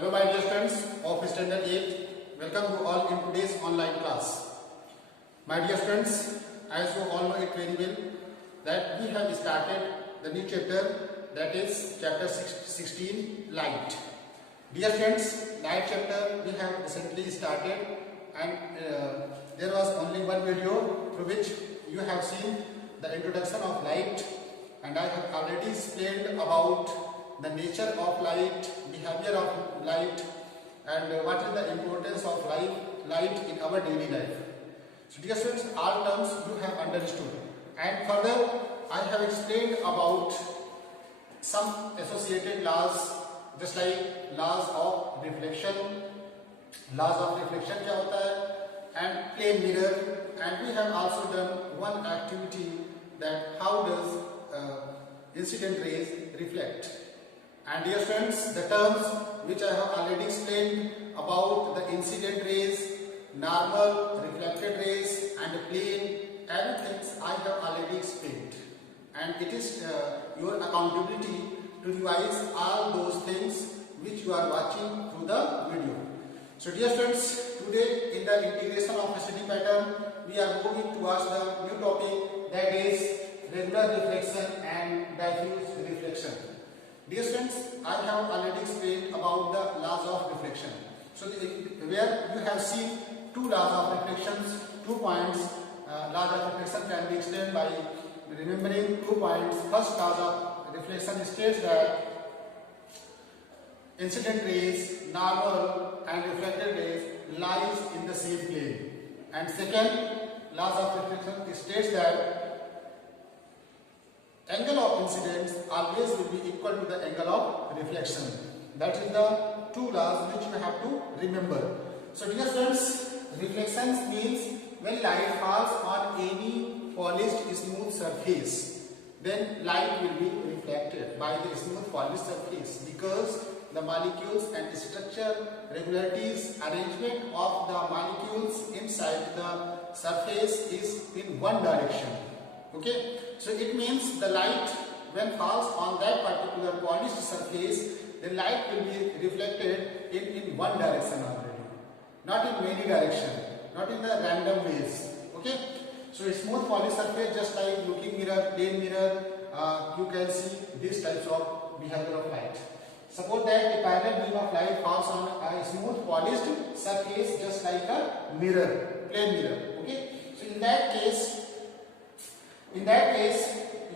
Hello my dear students of Standard 8. Welcome you all in today's online class. My dear students, as you all know it very well that we have started the new chapter, that is chapter 16, Light. Dear students, Light chapter we have recently started, and there was only one video through which you have seen the introduction of light, and I have already explained about the nature of light, behavior of light, and what is the importance of light in our daily life. So dear students, all terms you have understood, and further I have explained about some associated laws, just like laws of reflection. Laws of reflection क्या होता है, and plane mirror, and we have also done one activity, that how does incident rays reflect. And dear friends, the terms which I have already explained about the incident rays, normal, reflected rays, and plane, everything I have already explained, and it is your accountability to revise all those things which you are watching through the video. So dear friends, today in the integration of acidic pattern we are moving towards the new topic, that is regular reflection and diffuse reflection. Dear friends, I have already explained about the laws of reflection. So where you have seen two laws of reflections, 2 points. Laws of reflection can be explained by remembering 2 points. First law of reflection states that incident rays, normal and reflected rays lies in the same plane. And second laws of reflection states that angle of incidence always will be equal to the angle of reflection. That is the 2 laws which you have to remember. So dear friends, reflections means when light falls on any polished smooth surface, then light will be reflected by the smooth polished surface, because the molecules and structure, regularities, arrangement of the molecules inside the surface is in one direction. Okay, so it means the light when falls on that particular polished surface, the light will be reflected in one direction already, not in many directions, not in the random ways. Okay, so a smooth polished surface, just like looking mirror, plane mirror, you can see these types of behavior of light. Suppose that a parallel beam of light falls on a smooth polished surface, just like a mirror, plane mirror. Okay, so in that case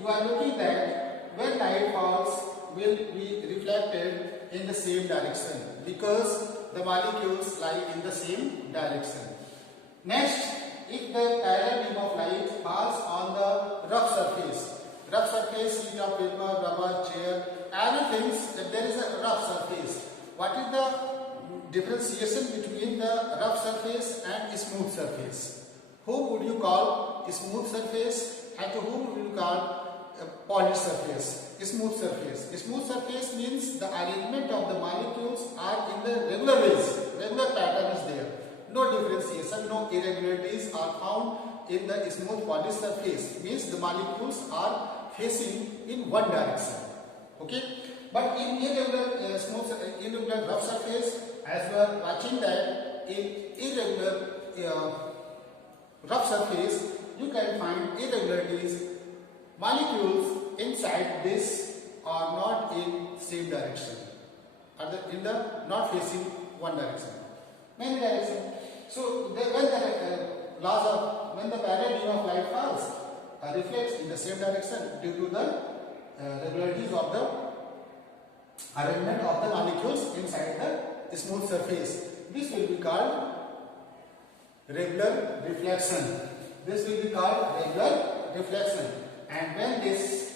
you are looking that when light falls will be reflected in the same direction, because the molecules lie in the same direction. Next, if the parallel beam of light falls on the rough surface, sheet of paper, rubber, chair, everything, if there is a rough surface, what is the differentiation between the rough surface and smooth surface? Whom would you call smooth surface, and to whom would you call polished surface? Smooth surface. Smooth surface means the arrangement of the molecules are in the regular ways, regular pattern is there. No differentiation, no irregularities are found in the smooth polished surface, means the molecules are facing in one direction. Okay, but in irregular rough surface, as we are watching that in irregular rough surface, you can find irregularities. Molecules inside this are not in same direction, are not facing one direction, many directions. So when the parallel beam of light falls, reflects in the same direction due to the regularities of the arrangement of the molecules inside the smooth surface. This will be called regular reflection. And when this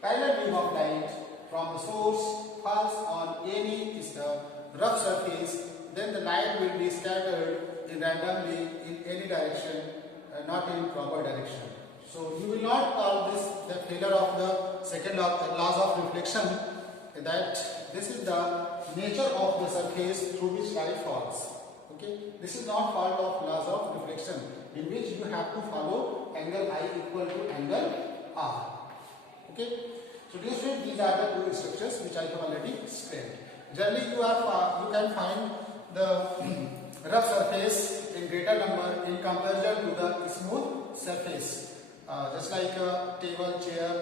parallel beam of light from the source falls on any rough surface, then the light will be scattered randomly in any direction, not in proper direction. So you will not call this the failure of the second law, the laws of reflection, that this is the nature of the surface through which light falls. Okay, this is not fault of laws of reflection, in which you have to follow angle I equal to angle R. Okay, so these are the two structures which I have already explained. generally you can find the rough surface in greater number in comparison to the smooth surface, just like a table, chair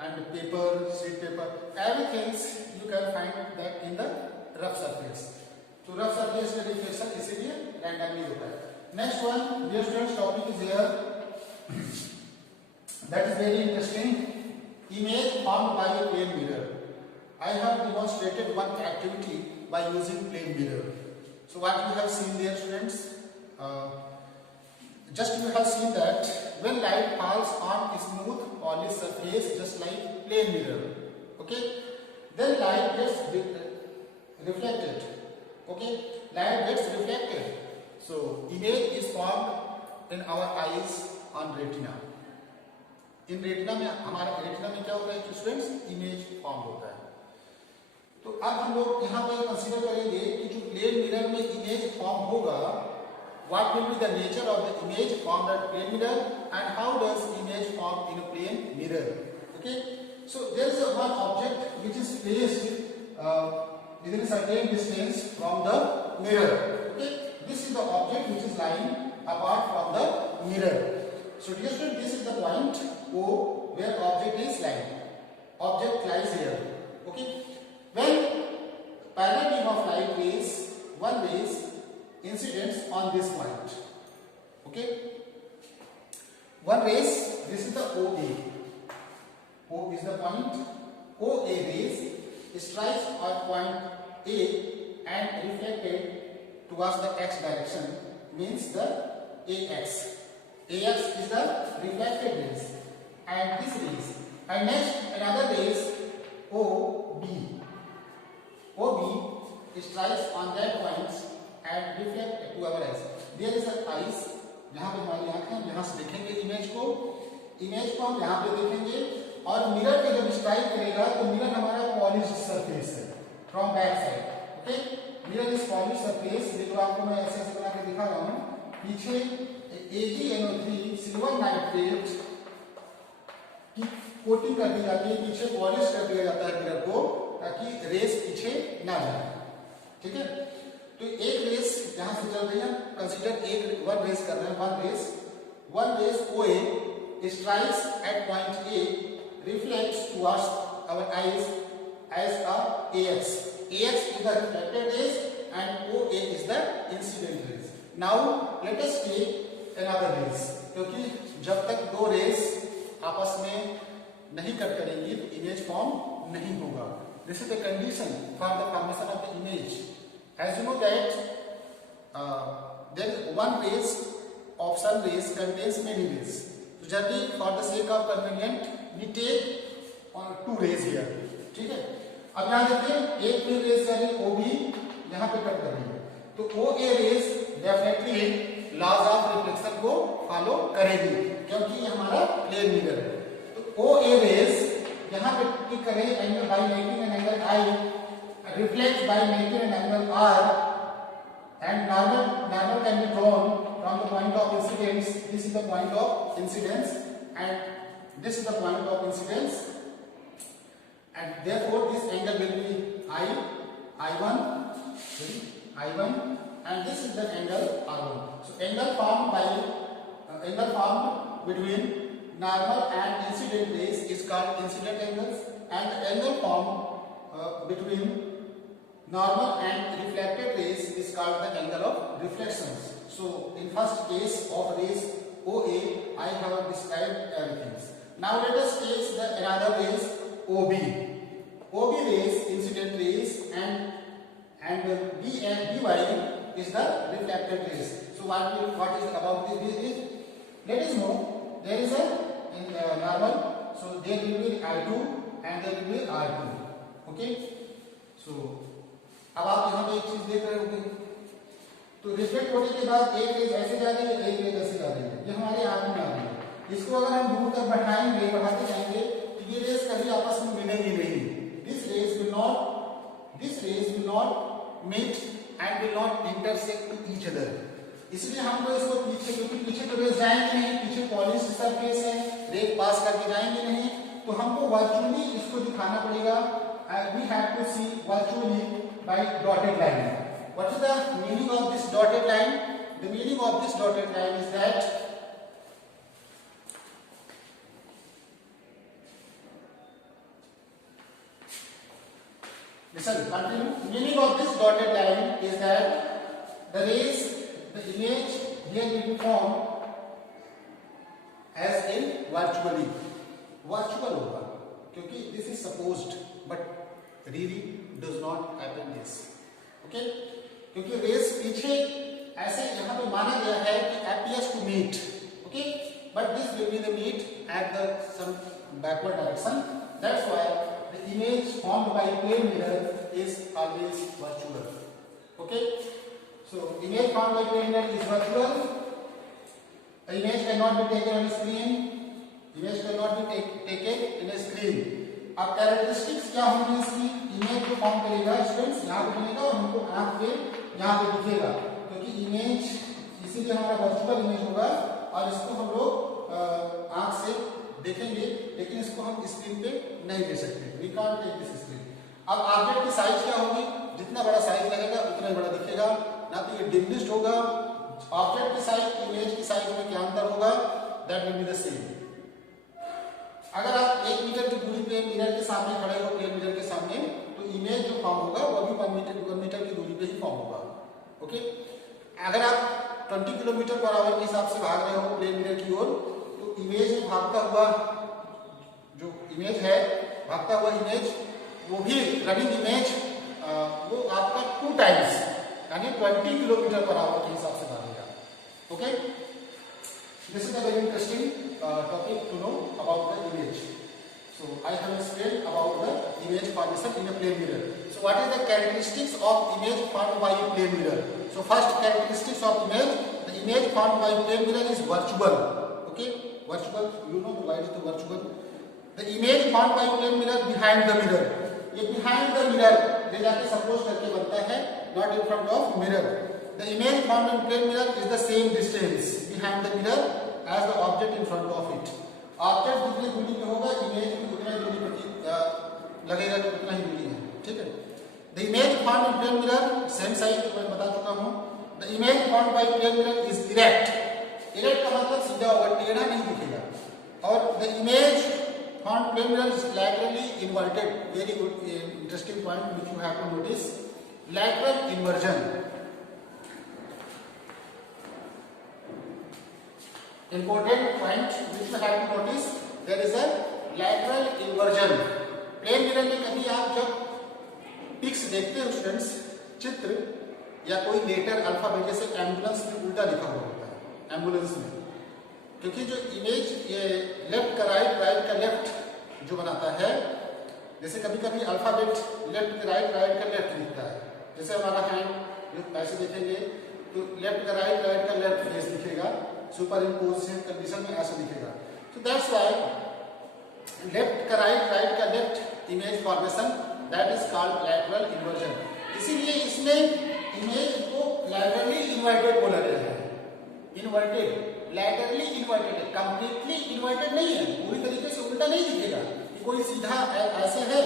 and paper, sheet paper, everything you can find that in the rough surface. तो rough surface में reflection इसीलिए randomly होता है. Next one, dear students, topic is here. That is very interesting. Image formed by a plane mirror. I have demonstrated one activity by using plane mirror. So what you have seen there, students? Just you have seen that when light falls on a smooth polished surface, just like plane mirror, okay, then light gets reflected. Okay, light gets reflected. So image is formed in our eyes on retina. In retina में हमारा retina में क्या होता है students? Image form होता है. तो अब हम लोग यहाँ पे कंसीडर करेंगे कि जो प्लेन मिरर में इमेज फॉर्म होगा, what will be the nature of the image formed at plane mirror and how does image form in a plane mirror. Okay, so there is one object which is placed within a certain distance from the mirror. Okay, this is the object which is lying apart from the mirror. So dear student, this is the point O where object is lying. Object lies here. Okay, when parallel beam of light rays, one rays incidents on this point. Okay, one rays, this is the OA. O is the point. OA rays strikes at point A and reflected towards the x direction, means the AX. AX is the reflected rays, and this rays, and next another rays OB. OB strikes on that points and reflect to our eyes. There is an eyes, यहाँ पे हमारी आँखें, यहाँ से देखेंगे image को हम यहाँ पे देखेंगे, और मिरर पे जब स्ट्राइक करेगा तो मिरर हमारा पॉलिश सरफेस है from back side. Okay, mirror is polish surface. ये जो आपको मैं ऐसे ऐसे बना के दिखा रहा हूँ, पीछे AgNO3 सिल्वर नाइट्रेट की कोटिंग कर दी जाती है, पीछे पॉलिश कर दिया जाता है मिरर को, ताकि रेस पीछे ना जाए. ठीक है, तो एक रेस यहां से चल रही है, कंसीडर एक वन रेस कर रहे हैं, one rays OA strikes at point A, reflects towards our eyes as a AX. AX is the reflected rays and OA is the incident rays. Now let us take another rays, क्योंकि जब तक दो race आपस में नहीं cut करेंगी तो image form नहीं होगा. This is the condition for the formation of the image. As you know that there is one rays of sun rays contains many rays. So generally for the sake of convenient we take two rays here. ठीक है, अब यहाँ देखिए एक फिर race यानी OB यहाँ पे कट कर रही है, तो OA rays definitely laws of reflection को फॉलो करेगी, क्योंकि ये हमारा प्लेन मिरर है. तो OA रेस यहाँ पे टिक करे angle by making an angle I, reflect by making an angle R, and normal can be drawn from the point of incidence. This is the point of incidence and this is the point of incidence, and therefore this angle will be I1, and this is the angle R1. So angle formed between normal and incident rays is called incident angles, and the angle formed between normal and reflected rays is called the angle of reflections. So in first case of rays OA, I have described everything. Now let us take the another rays OB. OB rays, incident rays, and B and BY is the reflected rays. So what is about this? Let us know there is a normal, so there will be I2 and there will be R2. Okay, so अब आप यहाँ पे एक चीज देख रहे होंगे, तो रिफ्लेक्ट होने के बाद एक रेज ऐसे जा रही है, एक रेज ऐसे जा रही है, ये हमारे आंख में आ रही है. इसको अगर हम दूर तक बढ़ाते जाएंगे तो ये रेज कभी आपस में मिलेंगी नहीं. This rays will not meet and will not intersect to each other. इसलिए हमको इसको पीछे, क्योंकि पीछे तो रेज जाएंगे नहीं, पीछे पॉलिश सरफेस है, रेज पास करके जाएंगे नहीं, तो हमको वर्चुअली इसको दिखाना पड़ेगा. We have to see virtually by dotted line. What is the meaning of this dotted line? The meaning of this dotted line is that listen, continue. Meaning of this dotted line is that the rays, the image here will be formed as in virtually. Virtual होगा क्योंकि this is supposed but really does not happen this. Okay? क्योंकि rays पीछे ऐसे यहाँ पे माना गया है कि appears to meet. Okay? But this will be the meet at the some backward direction. That's why the image formed by plane mirror is always virtual. Okay? So image formed by plane mirror is virtual. The image cannot be taken on screen. Image cannot be taken in a screen. अब characteristics क्या होंगी इसकी? Image को form करेगा students यहाँ पे बनेगा और हमको आंख पे यहाँ पे दिखेगा क्योंकि इमेज इसीलिए हमारा वर्चुअल इमेज होगा और इसको हम लोग आंख से देखेंगे लेकिन इसको हम स्क्रीन पे नहीं दे सकते. We can't take this screen. अब ऑब्जेक्ट की साइज क्या होगी? जितना बड़ा साइज लगेगा उतना ही बड़ा दिखेगा. ना तो ये डिमिनिश्ड होगा. ऑब्जेक्ट की साइज इमेज की साइज में क्या अंतर होगा? That will be the same. अगर आप 1 मीटर की दूरी पे मिरर के सामने खड़े हो प्लेन मिरर के सामने तो इमेज जो फॉर्म होगा वो भी 1 मीटर की दूरी पे ही फॉर्म होगा. ओके? अगर आप 20 किलोमीटर पर आवर के हिसाब से भाग रहे हो प्लेन मिरर की ओर तो इमेज में भागता हुआ जो इमेज है भागता हुआ इमेज वो भी रनिंग इमेज वो आपका 2 टाइम्स यानी 20 किलोमीटर पर आवर के हिसाब से भागेगा. Okay? This is a very interesting topic to know about the image. So I have explained about the image formation in a plane mirror. So what is the characteristics of image formed by a plane mirror? So first characteristics of image, the image formed by plane mirror is virtual. Okay, virtual. You know why is the virtual? The image formed by plane mirror behind the mirror. ये behind the mirror ले जाके suppose करके बनता है, not in front of mirror. The image formed in plane mirror is the same distance behind the mirror as the object in front of it. Object जितनी दूरी पे होगा इमेज भी उतना ही दूरी पे लगेगा कि उतना ही दूरी है. ठीक है? The image formed in plane mirror same size तो मैं बता चुका हूँ. The image formed by plane mirror is erect. Erect का मतलब सीधा होगा, टेढ़ा नहीं दिखेगा. और the image formed plane mirror is laterally inverted. Very good interesting point which you have to notice. Lateral inversion. Important point which you have to notice, there is a lateral inversion. Plane mirror में कभी आप जब pics देखते हो students चित्र या कोई letter alphabet जैसे एम्बुलेंस में उल्टा लिखा हुआ होता है एम्बुलेंस में क्योंकि जो इमेज ये लेफ्ट का राइट राइट का लेफ्ट जो बनाता है जैसे कभी कभी अल्फाबेट लेफ्ट का राइट राइट का लेफ्ट लिखता है. जैसे हमारा हैंड ऐसे देखेंगे तो लेफ्ट का राइट राइट का लेफ्ट फेस दिखेगा. सुपर इम्पोजिशन कंडीशन में ऐसा दिखेगा. So that's why लेफ्ट का राइट राइट का left image formation that is called lateral inversion. इसीलिए इसमें इमेज को लैटरली इन्वर्टेड बोला गया है. इन्वर्टेड लैटरली इन्वर्टेड है, कंप्लीटली इन्वर्टेड नहीं है. पूरी तरीके से उल्टा नहीं दिखेगा कि कोई सीधा ऐसे है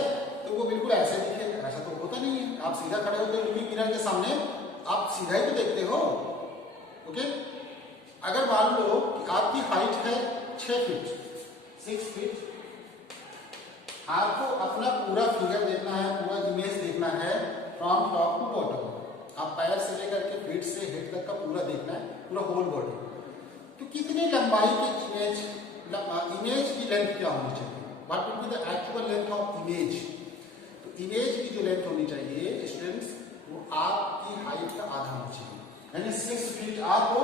तो वो बिल्कुल ऐसे दिखेगा. ऐसा तो होता नहीं है. आप सीधा खड़े होकर मिरर के सामने आप सीधा ही तो देखते हो. ओके? अगर मान लो कि आपकी हाइट है 6 फीट 6 फीट, आपको अपना पूरा फिगर देखना है, पूरा इमेज देखना है फ्रॉम टॉप टू बॉटम. आप पैर से लेकर के फीट से हेड तक का पूरा देखना है, पूरा होल बॉडी. तो कितनी लंबाई की इमेज की लेंथ क्या होनी चाहिए? What will be the actual length of image? तो इमेज की जो लेंथ होनी चाहिए स्टूडेंट्स वो आपकी हाइट का आधा होना चाहिए. यानी 6 फीट आपको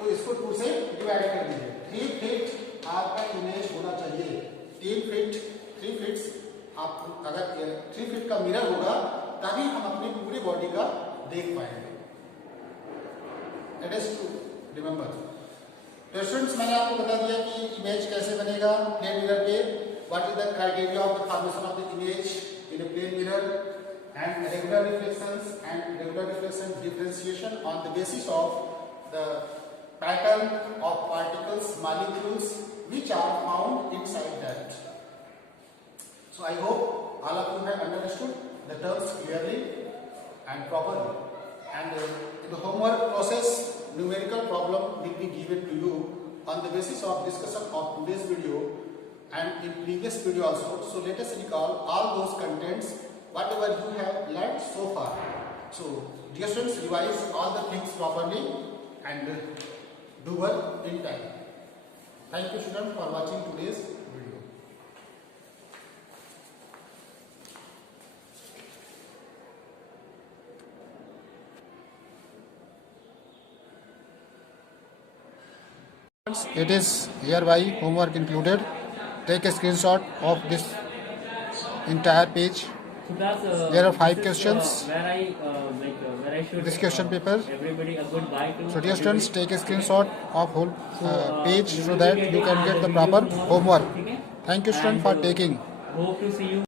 तो इसको 2 से डिवाइड कर दीजिए. 3 फीट आपका इमेज होना चाहिए. 3 फीट आप अगर 3 फीट का मिरर होगा तभी हम अपनी पूरी बॉडी का देख पाएंगे. That is to remember. तो स्टूडेंट्स मैंने आपको बता दिया कि इमेज कैसे बनेगा प्लेन मिरर पे. What is the criteria of the formation of the image in a plane mirror and regular reflection differentiation on the basis of the pattern of particles molecules which are found inside that. So I hope all of you have understood the terms clearly. and properly. And in the homework process, numerical problem will be given to you on the basis of discussion of today's video and in previous video also. So let us recall all those contents, whatever you have learned so far. So dear students, revise all the things properly and do work in time. Thank you students for watching today's video. It is hereby homework included. Take a screenshot of this entire page. So class, There are 5 this is, questions. Where I should This question paper. everybody a goodbye to. So dear students, take a screenshot of whole So, page so will that be you getting can get the video proper tomorrow, homework. okay? Thank you students And, for taking. Hope to see you.